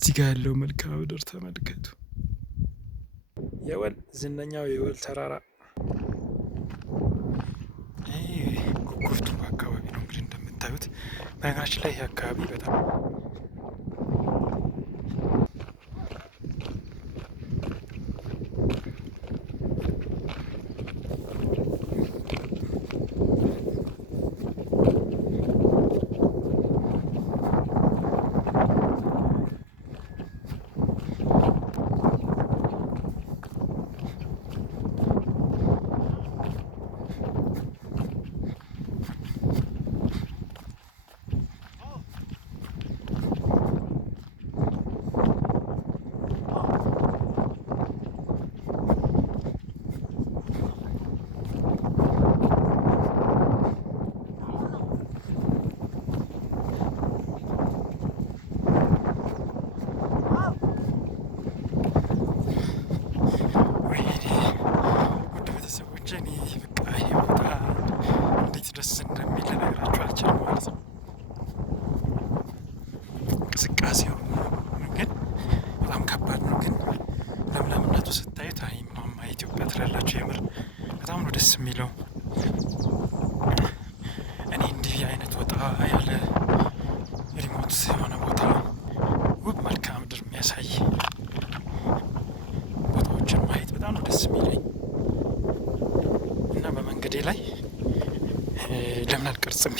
እዚህ ጋር ያለው መልክዓ ምድር ተመልከቱ። የወል ዝነኛው የወል ተራራ ኩኩፍቱ አካባቢ ነው እንግዲህ እንደምታዩት። በነገራችን ላይ ይህ አካባቢ በጣም እንቅስቃሴው ግን በጣም ከባድ ነው። ግን ለምለምነቱ ስታዩት አይ ማማ ኢትዮጵያ ትላላችሁ። የምር በጣም ነው ደስ የሚለው። እኔ እንዲህ አይነት ወጣ ያለ ሪሞት የሆነ ቦታ ውብ መልክዓ ምድር የሚያሳይ ቦታዎችን ማየት በጣም ነው ደስ የሚለኝ እና በመንገዴ ላይ ለምን አልቀርጽም?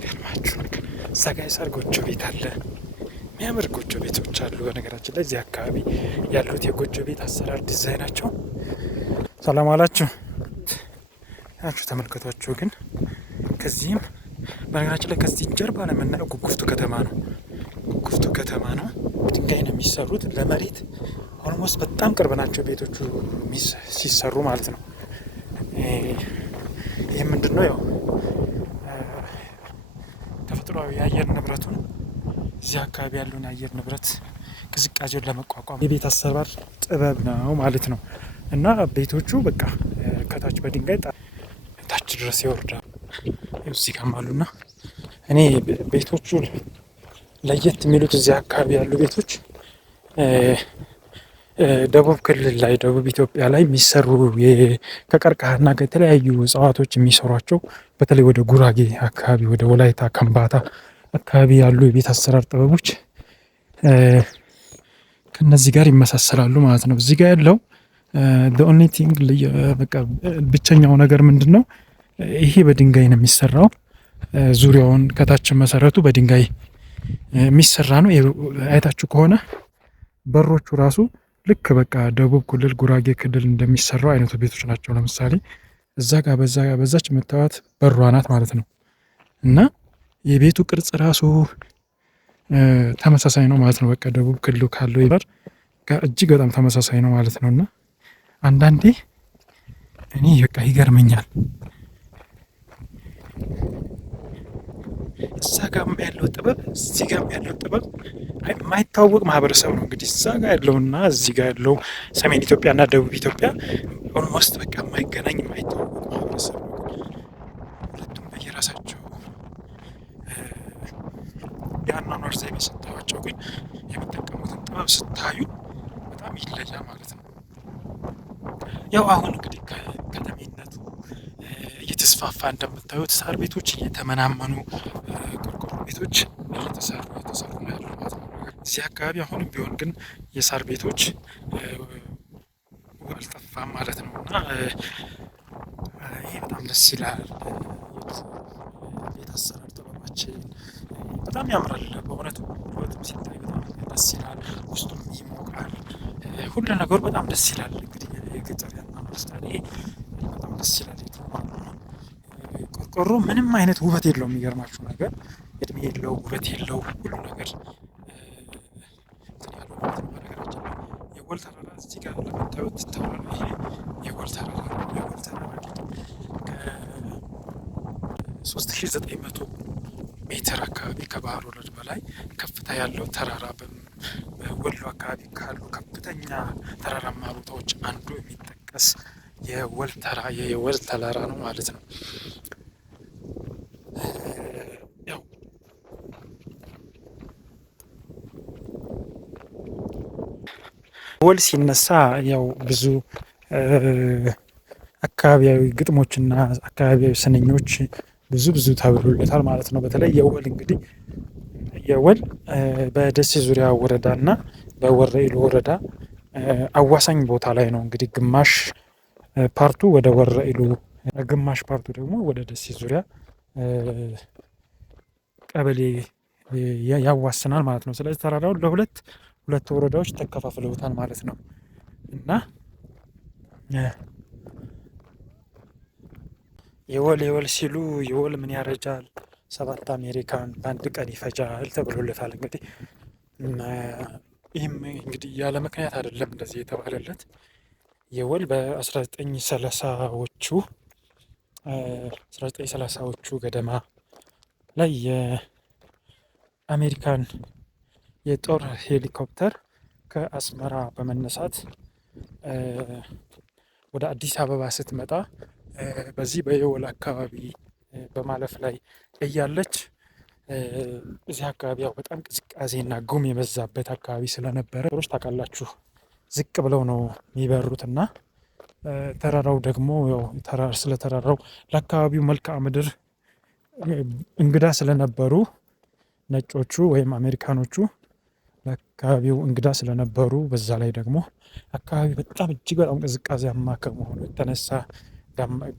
ገርማችሁ እዛ ጋ የሳር ጎጆ ቤት አለ። የሚያምር ጎጆ ቤቶች አሉ። በነገራችን ላይ እዚህ አካባቢ ያሉት የጎጆ ቤት አሰራር ዲዛይናቸው ሰላም አላችሁ ናችሁ ተመልከቷቸው። ግን ከዚህም በነገራችን ላይ ከዚህ ጀርባ ለምናየው ኩኩፍቱ ከተማ ነው። ኩኩፍቱ ከተማ ነው። ድንጋይ ነው የሚሰሩት። ለመሬት ኦልሞስት በጣም ቅርብ ናቸው ቤቶቹ ሲሰሩ ማለት ነው። ይህ ምንድን ነው? ያው ተፈጥሯዊ የአየር ንብረቱን እዚህ አካባቢ ያለውን የአየር ንብረት ቅዝቃዜውን ለመቋቋም የቤት አሰራር ጥበብ ነው ማለት ነው። እና ቤቶቹ በቃ ከታች በድንጋይ ታች ድረስ ይወርዳል። እዚህ ጋም አሉና እኔ ቤቶቹ ለየት የሚሉት እዚህ አካባቢ ያሉ ቤቶች ደቡብ ክልል ላይ ደቡብ ኢትዮጵያ ላይ የሚሰሩ ከቀርከሃና ከተለያዩ እጽዋቶች የሚሰሯቸው በተለይ ወደ ጉራጌ አካባቢ ወደ ወላይታ ከምባታ አካባቢ ያሉ የቤት አሰራር ጥበቦች ከነዚህ ጋር ይመሳሰላሉ ማለት ነው። እዚህ ጋር ያለው the only thing በቃ ብቸኛው ነገር ምንድነው? ይሄ በድንጋይ ነው የሚሰራው። ዙሪያውን ከታች መሰረቱ በድንጋይ የሚሰራ ነው። አይታችሁ ከሆነ በሮቹ ራሱ ልክ በቃ ደቡብ ክልል ጉራጌ ክልል እንደሚሰራው አይነቱ ቤቶች ናቸው። ለምሳሌ እዛ ጋር በዛች የምታዩት በሯ ናት ማለት ነው። እና የቤቱ ቅርጽ ራሱ ተመሳሳይ ነው ማለት ነው። በቃ ደቡብ ክልል ካለው ይባል ጋር እጅግ በጣም ተመሳሳይ ነው ማለት ነው። እና አንዳንዴ እኔ በቃ ይገርመኛል። እዛ ጋም ያለው ጥበብ እዚህ ጋም ያለው ጥበብ የማይታወቅ ማህበረሰብ ነው። እንግዲህ እዛ ጋር ያለውና እዚህ ጋር ያለው ሰሜን ኢትዮጵያና ደቡብ ኢትዮጵያ ኦልሞስት በቃ የማይገናኝ የማይታወቅ ማህበረሰብ ነው። ሁለቱም በየራሳቸው የአኗኗር ዘይቤ ስታዩዋቸው ግን የሚጠቀሙትን ጥበብ ስታዩ በጣም ይለያል ማለት ነው። ያው አሁን እንግዲህ ከተሜነቱ እየተስፋፋ እንደምታዩት ሳር ቤቶች እየተመናመኑ ቆርቆሮ ቤቶች እየተሰሩ ነው ያሉ ማለት ነው። እዚህ አካባቢ አሁንም ቢሆን ግን የሳር ቤቶች አልጠፋም ማለት ነው። እና ይሄ በጣም ደስ ይላል። ቤት አሰራር ጥበባችን በጣም ያምራል። በእውነቱ ውበቱም ሲታይ በጣም ደስ ይላል። ውስጡም ይሞቃል። ሁሉ ነገሩ በጣም ደስ ይላል። እንግዲህ የገጠር ያኗኗር ስታይል ይሄ በጣም ደስ ይላል። ቆርቆሮ ምንም አይነት ውበት የለው። የሚገርማችሁ ነገር እድሜ የለው፣ ውበት የለው። ሁሉ ነገር በነገራችን ላይ የወል ተራራ እዚህ ጋር ለምታዩት ተራራ ይሄ የወል ተራራ ነው። የወል ተራራ ከ3900 ሜትር አካባቢ ከባህር ወለል በላይ ከፍታ ያለው ተራራ በወሎ አካባቢ ካሉ ከፍተኛ ተራራማ ቦታዎች አንዱ የሚጠቀስ የወል ተራራ ነው ማለት ነው። ያው ወል ሲነሳ ያው ብዙ አካባቢያዊ ግጥሞችና አካባቢያዊ ስንኞች ብዙ ተብሎለታል ማለት ነው። በተለይ የወል እንግዲህ የወል በደሴ ዙሪያ ወረዳና በወረኢሉ ወረዳ አዋሳኝ ቦታ ላይ ነው። እንግዲህ ግማሽ ፓርቱ ወደ ወረኢሉ፣ ግማሽ ፓርቱ ደግሞ ወደ ደሴ ዙሪያ ቀበሌ ያዋስናል ማለት ነው። ስለዚህ ተራራውን ለሁለት ወረዳዎች ተከፋፍለውታል ማለት ነው እና የወል ሲሉ የወል ምን ያረጃል 7 አሜሪካን በአንድ ቀን ይፈጃል ተብሎለታል። እንግዲህ ይህም እንግዲህ ያለ ምክንያት አይደለም እንደዚህ የተባለለት። የወል በ1930ዎቹ ገደማ ላይ የአሜሪካን የጦር ሄሊኮፕተር ከአስመራ በመነሳት ወደ አዲስ አበባ ስትመጣ በዚህ በየወል አካባቢ በማለፍ ላይ እያለች እዚህ አካባቢ ያው በጣም ቅዝቃዜና ጉም የበዛበት አካባቢ ስለነበረ ሮች ታውቃላችሁ ዝቅ ብለው ነው የሚበሩት እና ተራራው ደግሞ ያው ስለተራራው ለአካባቢው መልክዓ ምድር እንግዳ ስለነበሩ ነጮቹ ወይም አሜሪካኖቹ ለአካባቢው እንግዳ ስለነበሩ በዛ ላይ ደግሞ አካባቢ በጣም እጅግ በጣም ቅዝቃዜያማ ከመሆኑ የተነሳ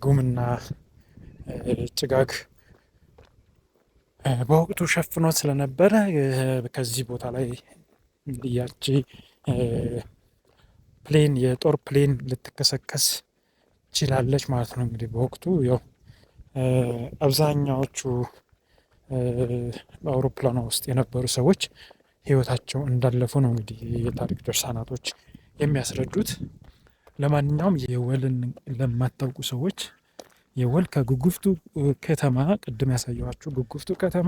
ጉምና ጭጋግ በወቅቱ ሸፍኖት ስለነበረ ከዚህ ቦታ ላይ ያቺ ፕሌን የጦር ፕሌን ልትከሰከስ ችላለች ማለት ነው። እንግዲህ በወቅቱ ያው አብዛኛዎቹ በአውሮፕላኗ ውስጥ የነበሩ ሰዎች ህይወታቸው እንዳለፉ ነው እንግዲህ የታሪክ ድርሳናቶች የሚያስረዱት። ለማንኛውም የወልን ለማታውቁ ሰዎች የወል ከጉጉፍቱ ከተማ ቅድም ያሳየኋችሁ ጉጉፍቱ ከተማ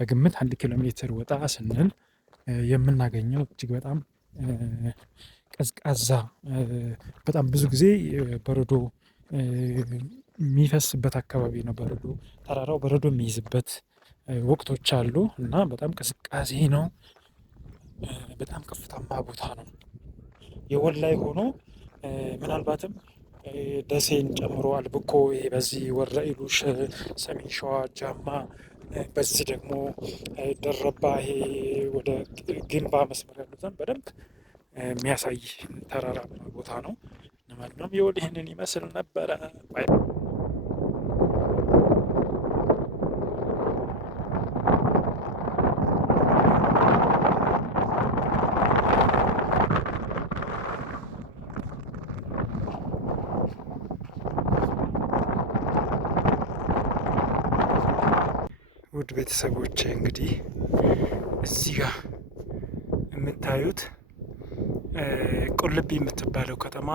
በግምት 1 ኪሎ ሜትር ወጣ ስንል የምናገኘው እጅግ በጣም ቀዝቃዛ በጣም ብዙ ጊዜ በረዶ የሚፈስበት አካባቢ ነው። ተራራው በረዶ የሚይዝበት ወቅቶች አሉ እና በጣም ቅዝቃዜ ነው። በጣም ከፍታማ ቦታ ነው። የወል ላይ ሆኖ ምናልባትም ደሴን ጨምሮ አልብኮ በዚህ ወረኢሉ፣ ሰሜን ሸዋ፣ ጃማ በዚህ ደግሞ ደረባ ወደ ግንባ መስመር ያሉትን በደንብ የሚያሳይ ተራራማ ቦታ ነው። ለማንኛውም የወል ይህንን ይመስል ነበረ። ውድ ቤተሰቦች እንግዲህ እዚህ ጋር የምታዩት ቁልቢ የምትባለው ከተማ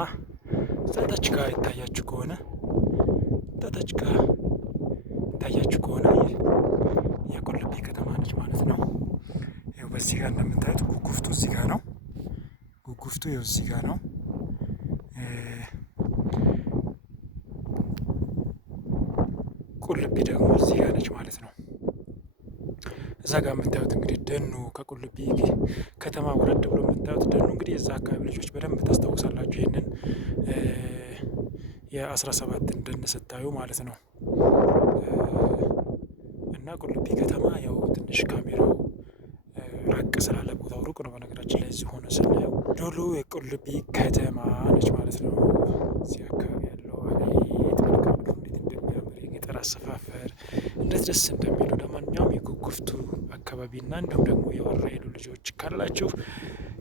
ታች ጋር ይታያችሁ ከሆነ የቁልቢ ከተማ ነች ማለት ነው። ይኸው በዚህ ጋር እንደምታዩት ጉጉፍቱ እዚህ ጋር ነው። ጉጉፍቱ ይኸው እዚህ ጋር ነው። ቁልቢ ደግሞ እዚህ ጋር ነች ማለት ነው። እዛ ጋር የምታዩት እንግዲህ ደኑ ከቁልቢ ከተማ ወረድ ብሎ የምታዩት ደኑ እንግዲህ የዛ አካባቢ ልጆች በደንብ ታስታውሳላችሁ ይህንን የ17ን ደን ስታዩ ማለት ነው። እና ቁልቢ ከተማ ያው ትንሽ ካሜራው ራቅ ስላለ ቦታው ሩቅ ነው። በነገራችን ላይ እዚህ ሆነ ስናየው ዶሎ የቁልቢ ከተማ ነች ማለት ነው። እዚህ አካባቢ ያለው አቤት መልካም እንዴት እንደሚያምር የገጠር አሰፋፈር እንዴት ደስ እንደሚሉ። ለማንኛውም የጉጉፍቱ አካባቢና እንዲሁም ደግሞ የወረኢሉ ልጆች ካላችሁ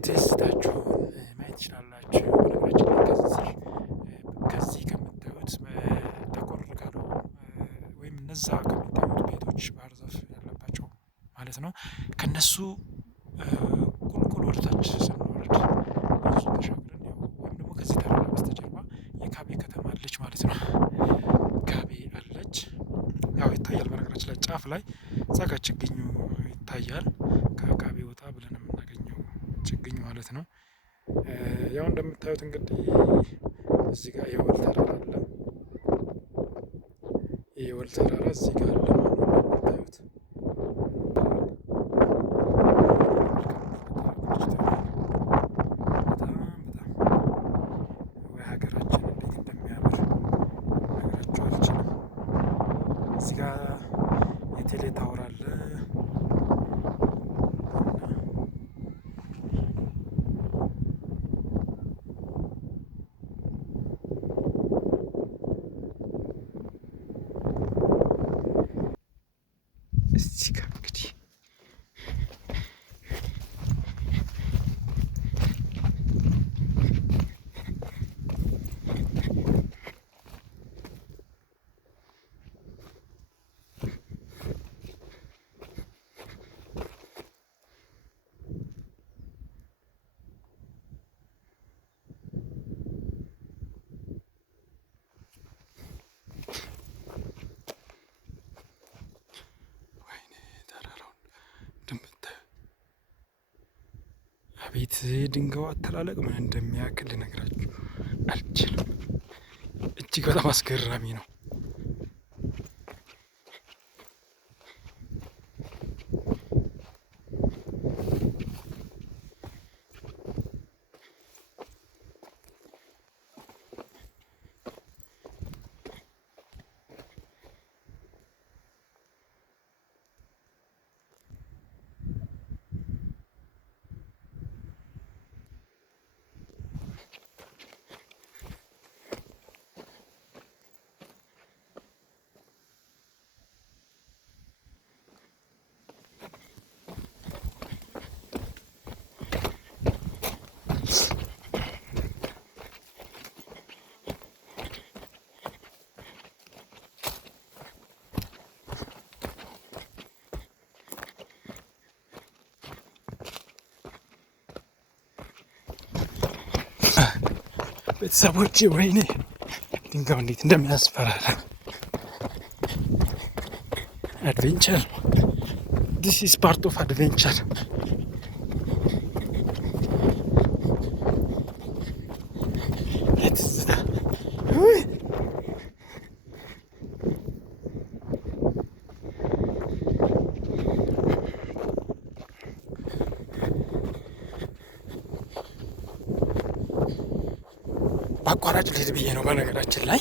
ትዝታችሁን ማየት ትችላላችሁ። በነገራችን ላይ ከዚህ ከምታዩት ተቆር ካለው ወይም እነዛ ከሚታዩት ቤቶች ባህር ዛፍ ያለባቸው ማለት ነው ከነሱ ቁልቁል ወደታች ስንወርድ እሱ ተሻግረን ወይም ደግሞ ከዚህ ተራራ በስተጀርባ የካቤ ከተማ አለች ማለት ነው። ካቤ አለች ያው ይታያል። በነገራችን ላይ ጫፍ ላይ እዛ ጋር ችግኙ ይታያል። ከካቤ ወጣ ብለን የምናገኘው ችግኝ ማለት ነው። ያው እንደምታዩት እንግዲህ እዚህ ጋር የወል ተራራ አለ። የወል ተራራ እዚህ ጋር አለ ማለት ነው እንደምታዩት። በጣም አቤት ድንጋዩ አተላለቅ ምን እንደሚያክል ልነግራችሁ አልችልም። እጅግ በጣም አስገራሚ ነው። ቤተሰቦቼ ወይኔ ድንጋዩ እንዴት እንደሚያስፈራራ አድቬንቸር ዲስ ኢዝ ፓርት ኦፍ አድቬንቸር። በአቋራጭ ልሄድ ብዬ ነው በነገራችን ላይ